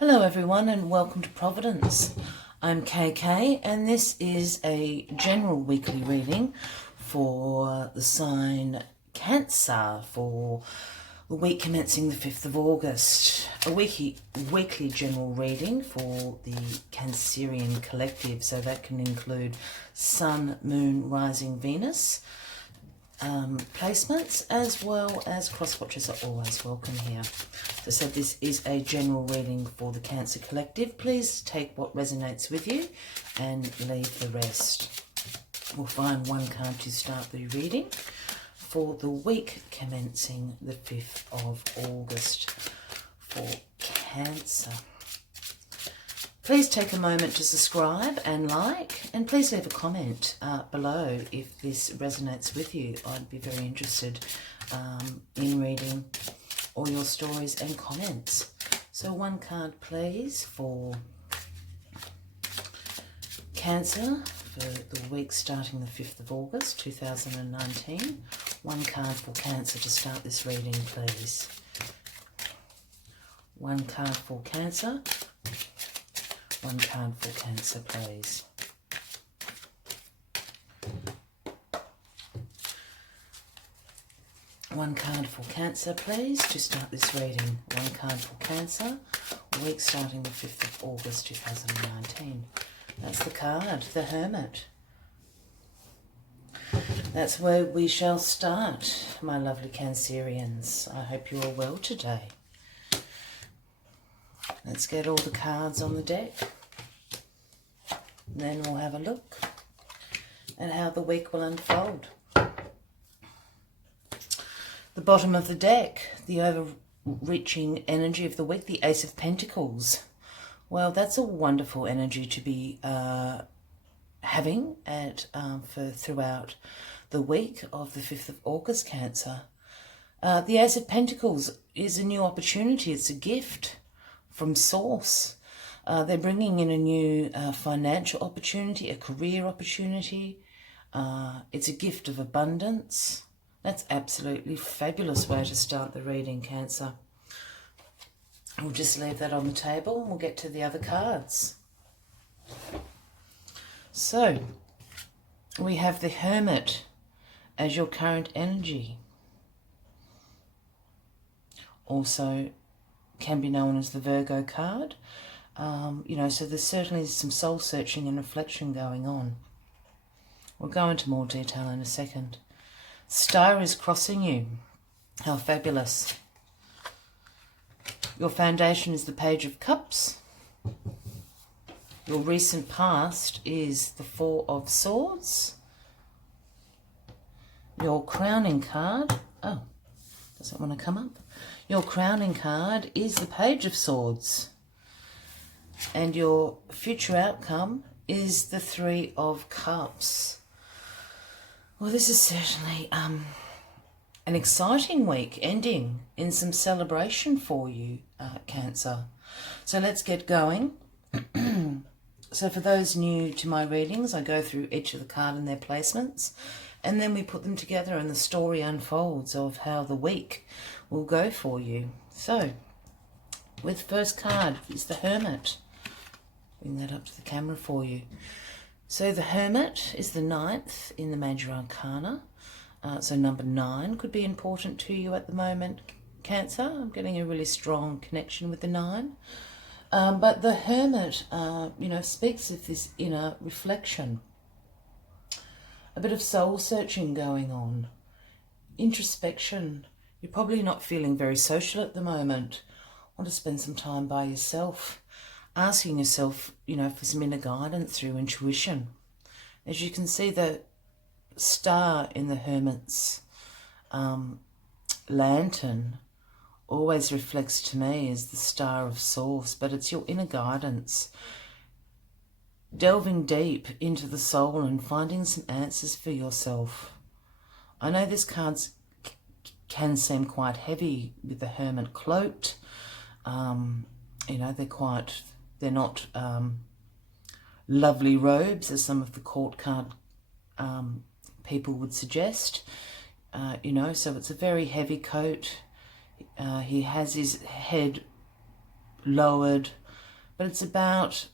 Hello everyone and welcome to Providence. I'm KK and this is a general weekly reading for the sign Cancer for the week commencing the 5th of August. A weekly general reading for the Cancerian collective, so that can include Sun, Moon, Rising, Venus placements, as well as cross watchers are always welcome here. As I said, this is a general reading for the Cancer collective. Please take what resonates with you and leave the rest. We'll find one card to start the reading for the week commencing the 5th of August for Cancer. Please take a moment to subscribe and like, and please leave a comment below if this resonates with you. I'd be very interested in reading all your stories and comments. So one card please for Cancer for the week starting the 5th of August 2019. One card for Cancer to start this reading please. One card for Cancer. One card for Cancer, please. One card for Cancer, please, to start this reading. One card for Cancer, week starting the 5th of August 2019. That's the card, the Hermit. That's where we shall start, my lovely Cancerians. I hope you are well today. Let's get all the cards on the deck. Then we'll have a look at how the week will unfold. The bottom of the deck, the overreaching energy of the week, the Ace of Pentacles. Well, that's a wonderful energy to be having throughout the week of the 5th of August, Cancer. The Ace of Pentacles is a new opportunity. It's a gift from Source. They're bringing in a new financial opportunity, a career opportunity. It's a gift of abundance. That's absolutely fabulous way to start the reading, Cancer. We'll just leave that on the table and we'll get to the other cards. So, we have the Hermit as your current energy. Also can be known as the Virgo card. So there's certainly some soul searching and reflection going on. We'll go into more detail in a second. Star is crossing you. How fabulous. Your foundation is the Page of Cups. Your recent past is the Four of Swords. Your crowning card, doesn't want to come up. Your crowning card is the Page of Swords. And your future outcome is the Three of Cups. Well, this is certainly an exciting week ending in some celebration for you, Cancer. So let's get going. So for those new to my readings, I go through each of the card and their placements, and then we put them together and the story unfolds of how the week will go for you. So, with first card is the Hermit. Bring that up to the camera for you. So the Hermit is the 9th in the Major Arcana. So number 9 could be important to you at the moment, Cancer. I'm getting a really strong connection with the 9. But the Hermit, speaks of this inner reflection. A bit of soul searching going on. Introspection. You're probably not feeling very social at the moment. Want to spend some time by yourself. Asking yourself, for some inner guidance through intuition. As you can see, the star in the Hermit's lantern always reflects to me as the star of Source, but it's your inner guidance. Delving deep into the soul and finding some answers for yourself. I know this card can seem quite heavy with the Hermit cloaked. They're not lovely robes as some of the court card people would suggest. So it's a very heavy coat. He has his head lowered, but it's about,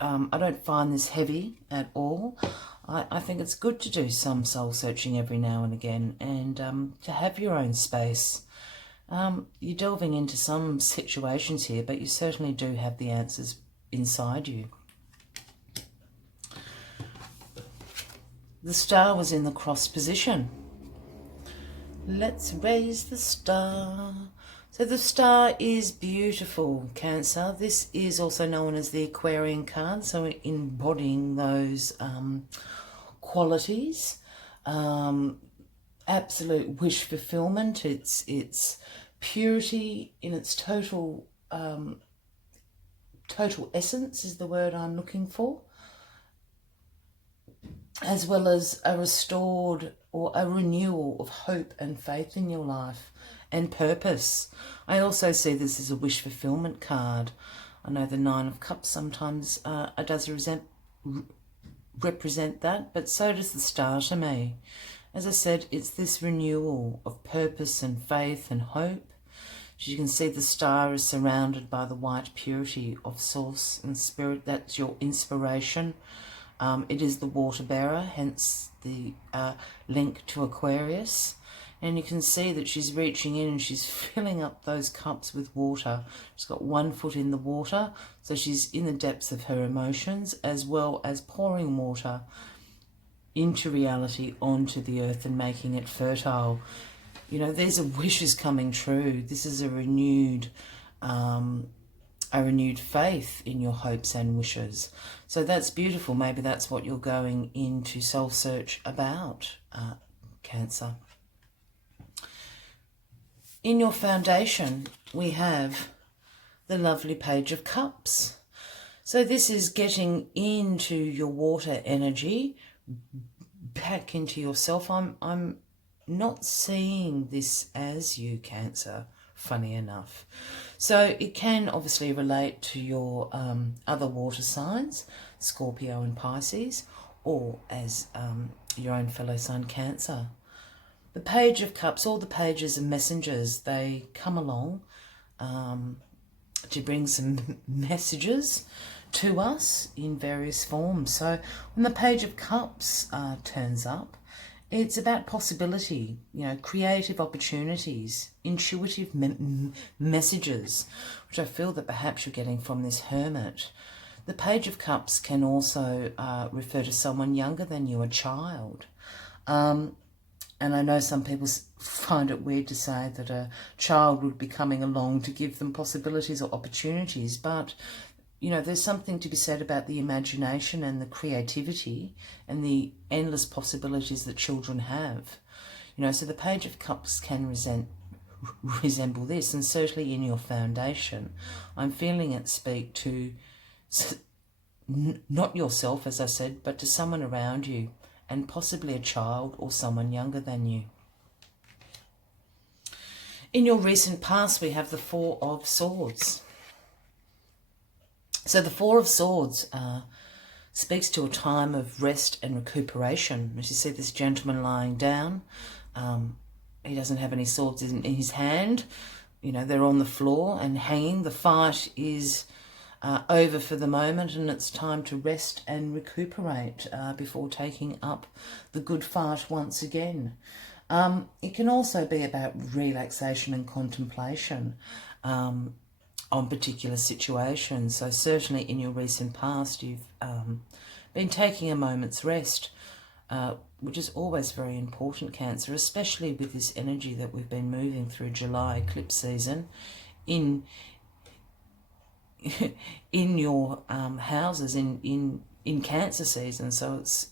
I don't find this heavy at all. I think it's good to do some soul searching every now and again, and to have your own space. You're delving into some situations here, but you certainly do have the answers inside you. The star was in the cross position. Let's raise the star. So the star is beautiful, Cancer. This is also known as the Aquarian card, so embodying those qualities. Absolute wish fulfillment. It's purity in its total essence is the word I'm looking for, as well as a restored or a renewal of hope and faith in your life and purpose. I also see this as a wish fulfillment card. I know the Nine of Cups sometimes does represent that, but so does the star to me. As I said, it's this renewal of purpose and faith and hope. As you can see, the star is surrounded by the white purity of source and spirit. That's your inspiration. It is the water bearer, hence the link to Aquarius. And you can see that she's reaching in and she's filling up those cups with water. She's got one foot in the water, so she's in the depths of her emotions, as well as pouring water into reality onto the earth and making it fertile. You know, these are wishes coming true. This is a renewed faith in your hopes and wishes. So that's beautiful. Maybe that's what you're going into soul search about, Cancer. In your foundation, we have the lovely Page of Cups. So this is getting into your water energy, back into yourself. I'm not seeing this as you, Cancer, funny enough. So it can obviously relate to your other water signs, Scorpio and Pisces, or as your own fellow sign, Cancer. The Page of Cups, all the pages are messengers. They come along to bring some messages to us in various forms. So when the Page of Cups turns up, it's about possibility, you know, creative opportunities, intuitive messages, which I feel that perhaps you're getting from this Hermit. The Page of Cups can also refer to someone younger than you, a child. And I know some people find it weird to say that a child would be coming along to give them possibilities or opportunities, but you know, there's something to be said about the imagination and the creativity and the endless possibilities that children have. You know, so the Page of Cups can resemble this, and certainly in your foundation, I'm feeling it speak to not yourself, as I said, but to someone around you, and possibly a child or someone younger than you. In your recent past, we have the Four of Swords. So the Four of Swords speaks to a time of rest and recuperation. As you see this gentleman lying down, he doesn't have any swords in his hand. You know, they're on the floor and hanging. The fight is over for the moment, and it's time to rest and recuperate before taking up the good fight once again. It can also be about relaxation and contemplation on particular situations. So certainly in your recent past, you've been taking a moment's rest, which is always very important, Cancer, especially with this energy that we've been moving through July eclipse season in your houses in Cancer season. So it's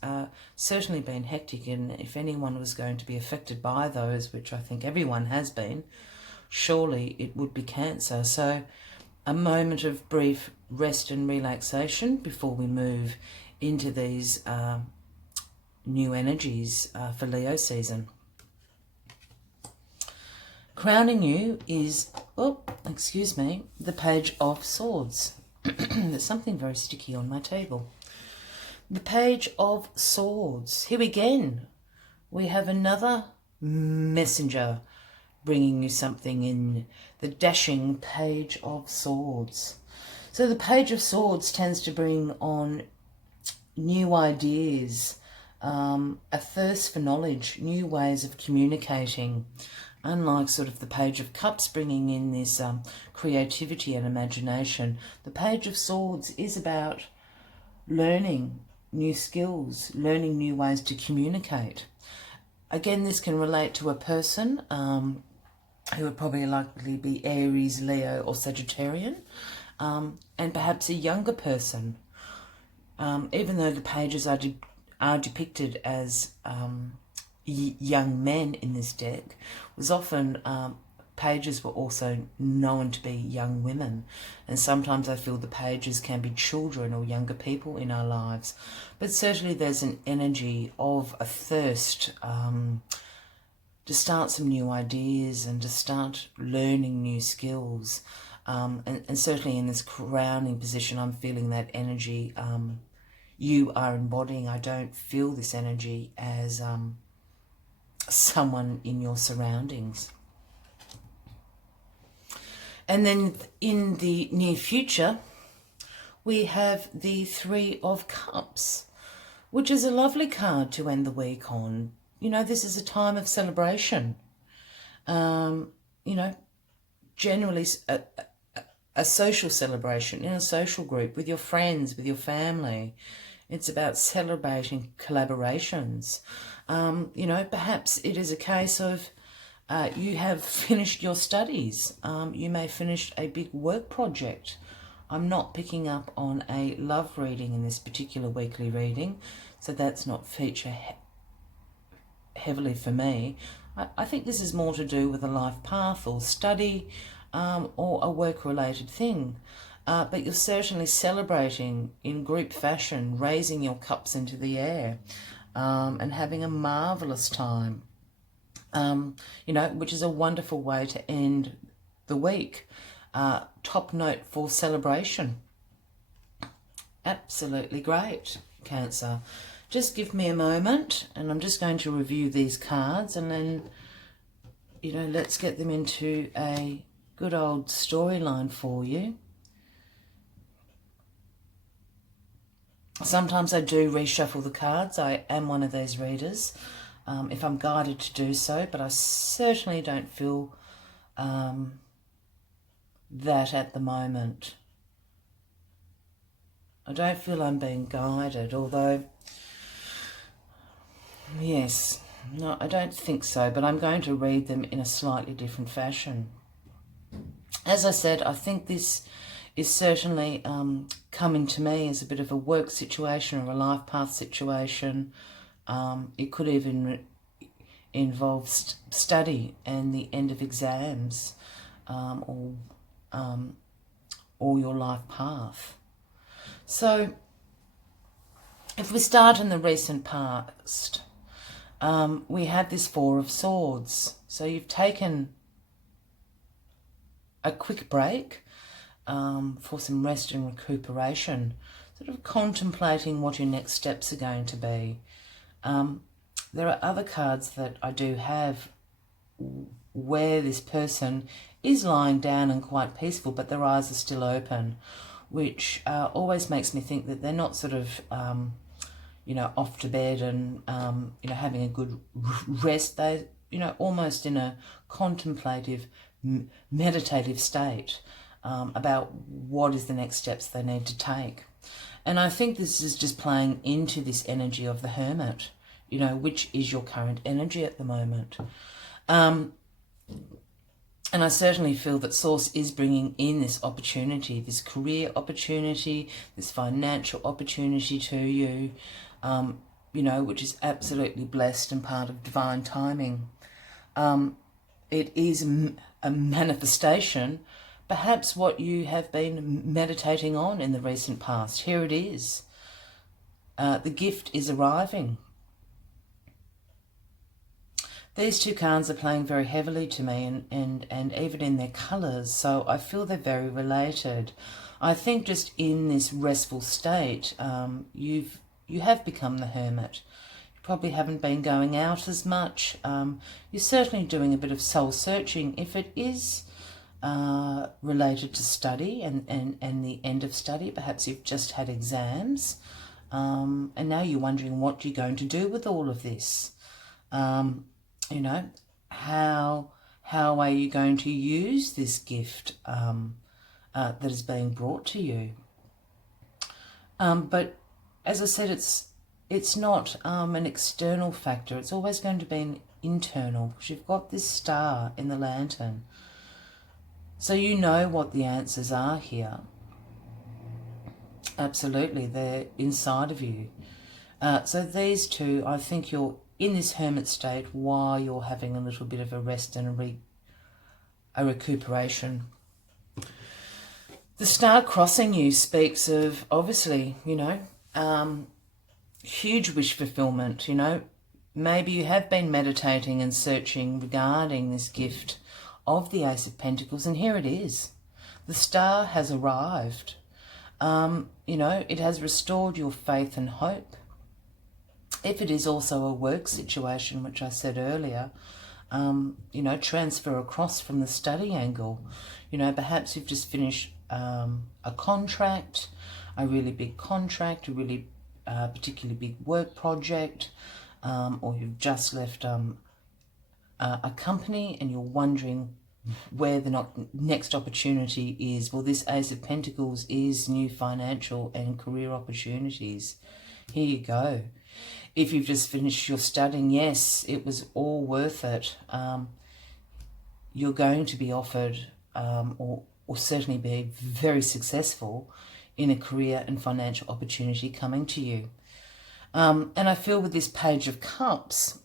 certainly been hectic, and if anyone was going to be affected by those, which I think everyone has been, surely it would be Cancer. So a moment of brief rest and relaxation before we move into these new energies for Leo season. Crowning you is, the Page of Swords. There's something very sticky on my table. The Page of Swords. Here again, we have another messenger bringing you something in the dashing Page of Swords. So the Page of Swords tends to bring on new ideas, a thirst for knowledge, new ways of communicating, unlike sort of the Page of Cups bringing in this creativity and imagination. The Page of Swords is about learning new skills, learning new ways to communicate. Again, this can relate to a person who would probably likely be Aries, Leo or Sagittarian, and perhaps a younger person. Even though the pages are depicted as young men in this deck, was often pages were also known to be young women, and sometimes I feel the pages can be children or younger people in our lives. But certainly there's an energy of a thirst to start some new ideas and to start learning new skills. And certainly in this crowning position, I'm feeling that energy you are embodying. I don't feel this energy as someone in your surroundings. And then in the near future, we have the Three of Cups, which is a lovely card to end the week on. You know, this is a time of celebration. You know, generally a social celebration in a social group with your friends, with your family. It's about celebrating collaborations. You know, perhaps it is a case of you have finished your studies. You may finish a big work project. I'm not picking up on a love reading in this particular weekly reading, so that's not feature heavily for me. I think this is more to do with a life path or study or a work-related thing. But you're certainly celebrating in group fashion, raising your cups into the air and having a marvellous time. You know, which is a wonderful way to end the week. Top note for celebration. Absolutely great, Cancer. Just give me a moment and I'm just going to review these cards and then, you know, let's get them into a good old storyline for you. Sometimes I do reshuffle the cards. I am one of those readers. If I'm guided to do so, but I certainly don't feel that at the moment. I don't feel I'm being guided, although, yes, no, I don't think so, but I'm going to read them in a slightly different fashion. As I said, I think this is certainly coming to me as a bit of a work situation or a life path situation. It could even involve study and the end of exams or your life path. So if we start in the recent past, we have this Four of Swords. So you've taken a quick break for some rest and recuperation, sort of contemplating what your next steps are going to be. There are other cards that I do have where this person is lying down and quite peaceful, but their eyes are still open, which always makes me think that they're not sort of, you know, off to bed and, you know, having a good rest. They're, you know, almost in a contemplative, meditative state about what is the next steps they need to take. And I think this is just playing into this energy of the Hermit, you know, which is your current energy at the moment. And I certainly feel that Source is bringing in this opportunity, this career opportunity, this financial opportunity to you, you know, which is absolutely blessed and part of divine timing. It is a manifestation, perhaps what you have been meditating on in the recent past. Here it is. The gift is arriving. These two cards are playing very heavily to me and even in their colours, so I feel they're very related. I think just in this restful state, you have become the Hermit. You probably haven't been going out as much. You're certainly doing a bit of soul searching. If it is related to study and the end of study. Perhaps you've just had exams, and now you're wondering what you're going to do with all of this. You know, how are you going to use this gift that is being brought to you? But as I said, it's not an external factor. It's always going to be an internal, because you've got this star in the lantern. So you know what the answers are here. Absolutely, they're inside of you. So these two, I think you're in this hermit state while you're having a little bit of a rest and a recuperation. The star crossing you speaks of, obviously, you know, huge wish fulfillment. You know, maybe you have been meditating and searching regarding this gift of the Ace of Pentacles, and here it is. The star has arrived. You know, it has restored your faith and hope. If it is also a work situation, which I said earlier, you know, transfer across from the study angle. You know, perhaps you've just finished a contract, a really big contract, a really particularly big work project, or you've just left a company and you're wondering where the next opportunity is. Well, this Ace of Pentacles is new financial and career opportunities. Here you go. If you've just finished your studying, yes, it was all worth it. You're going to be offered or certainly be very successful in a career and financial opportunity coming to you. And I feel with this Page of Cups,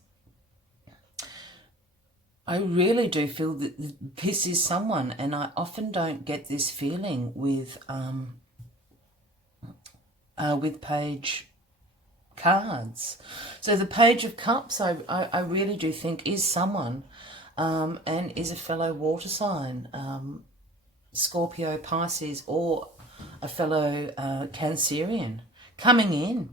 I really do feel that this is someone, and I often don't get this feeling with Page cards. So the Page of Cups, I really do think is someone, and is a fellow water sign, Scorpio, Pisces, or a fellow Cancerian coming in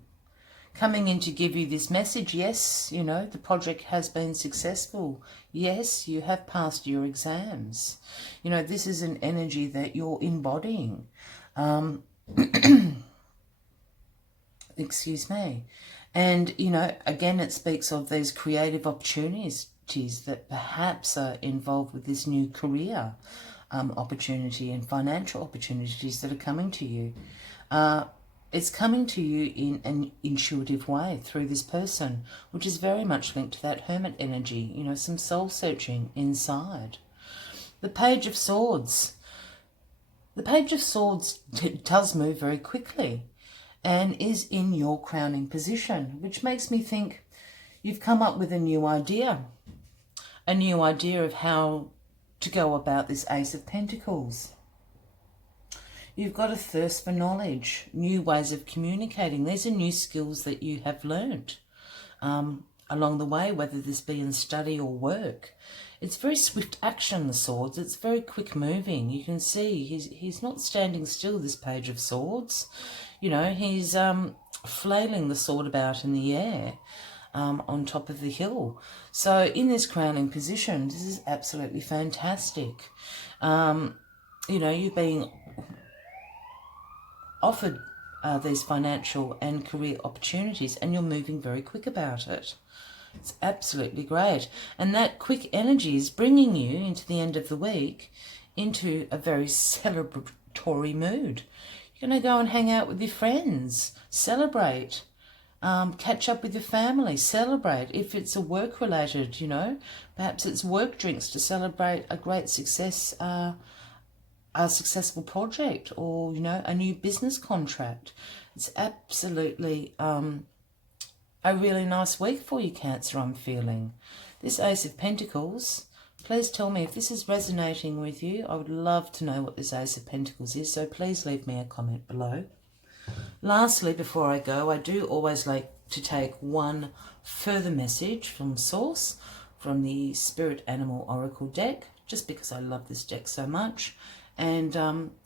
to give you this message. Yes, you know, the project has been successful. Yes, you have passed your exams. You know, this is an energy that you're embodying. Excuse me. And, you know, again, it speaks of these creative opportunities that perhaps are involved with this new career opportunity and financial opportunities that are coming to you. It's coming to you in an intuitive way through this person, which is very much linked to that hermit energy, you know, some soul searching inside. The Page of Swords. The Page of Swords does move very quickly and is in your crowning position, which makes me think you've come up with a new idea of how to go about this Ace of Pentacles. You've got a thirst for knowledge, new ways of communicating. These are new skills that you have learnt along the way, whether this be in study or work. It's very swift action, the Swords. It's very quick moving. You can see he's not standing still, this Page of Swords. You know, he's flailing the sword about in the air on top of the hill. So in this crowning position, this is absolutely fantastic. You know, you're being offered these financial and career opportunities, and you're moving very quick about it. It's absolutely great. And that quick energy is bringing you into the end of the week into a very celebratory mood. You're going to go and hang out with your friends, celebrate, catch up with your family, celebrate. If it's a work-related, you know, perhaps it's work drinks to celebrate a great success, a successful project, or, you know, a new business contract. It's absolutely a really nice week for you, Cancer, I'm feeling. This Ace of Pentacles, please tell me if this is resonating with you. I would love to know what this Ace of Pentacles is, so please leave me a comment below. Lastly, before I go, I do always like to take one further message from Source, from the Spirit Animal Oracle deck, just because I love this deck so much. And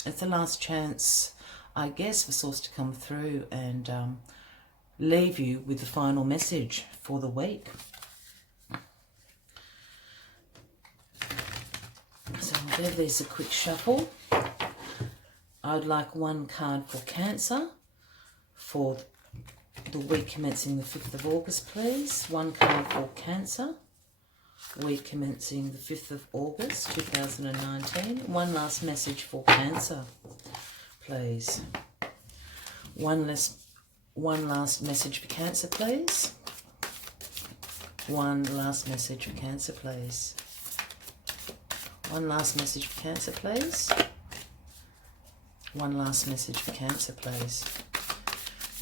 it's the last chance, I guess, for Source to come through and leave you with the final message for the week. So I'll Okay, there's a quick shuffle. I'd like one card for Cancer for the week commencing the 5th of August, please. One card for Cancer, week commencing the 5th of August 2019. One last message for Cancer, please. One last message for Cancer, please. One last message for Cancer, please. One last message for Cancer, please. One last message for Cancer, please.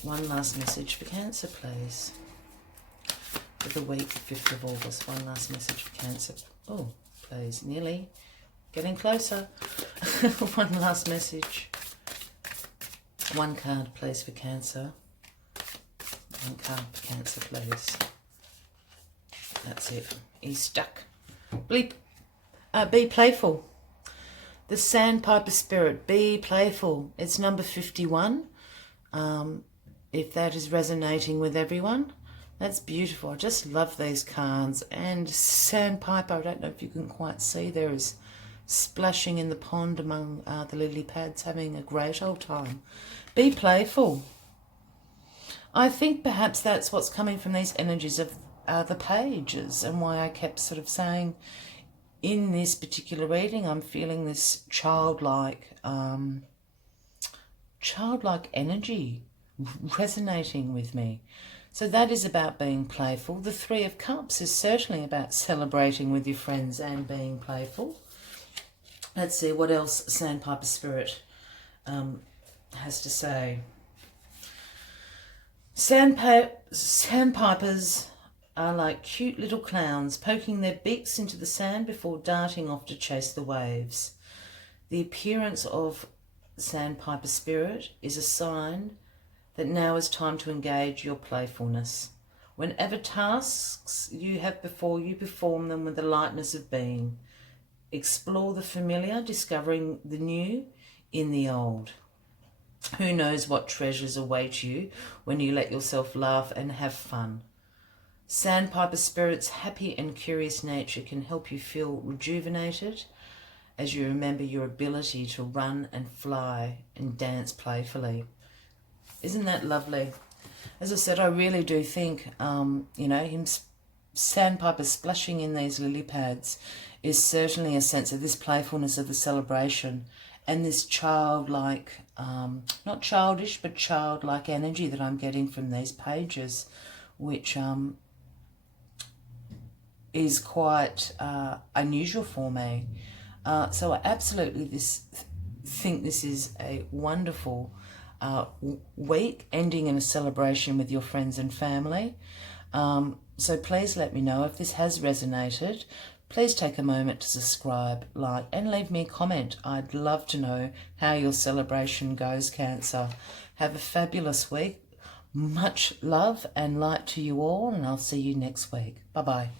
One last message for Cancer, please. For the week, 5th of August. One last message for Cancer. Oh, please. Nearly. Getting closer. One last message. One card, please, for Cancer. One card for Cancer, please. That's it. He's stuck. Bleep. Be playful. The Sandpiper Spirit. Be playful. It's number 51. If that is resonating with everyone, that's beautiful. I just love these cards. And Sandpiper, I don't know if you can quite see, there is splashing in the pond among the lily pads, having a great old time. Be playful. I think perhaps that's what's coming from these energies of the pages, and why I kept sort of saying in this particular reading I'm feeling this childlike energy resonating with me. So that is about being playful. The Three of Cups is certainly about celebrating with your friends and being playful. Let's see what else Sandpiper Spirit has to say. Sandpipers are like cute little clowns poking their beaks into the sand before darting off to chase the waves. The appearance of Sandpiper Spirit is a sign that now is time to engage your playfulness. Whenever tasks you have before you, perform them with the lightness of being. Explore the familiar, discovering the new in the old. Who knows what treasures await you when you let yourself laugh and have fun. Sandpiper Spirit's happy and curious nature can help you feel rejuvenated as you remember your ability to run and fly and dance playfully. Isn't that lovely? As I said, I really do think, Sandpiper splashing in these lily pads is certainly a sense of this playfulness of the celebration and this childlike, not childish, but childlike energy that I'm getting from these pages, which is quite unusual for me. So I absolutely think this is a wonderful week, ending in a celebration with your friends and family. So please let me know if this has resonated. Please take a moment to subscribe, like, and leave me a comment. I'd love to know how your celebration goes, Cancer. Have a fabulous week. Much love and light to you all, and I'll see you next week. Bye-bye.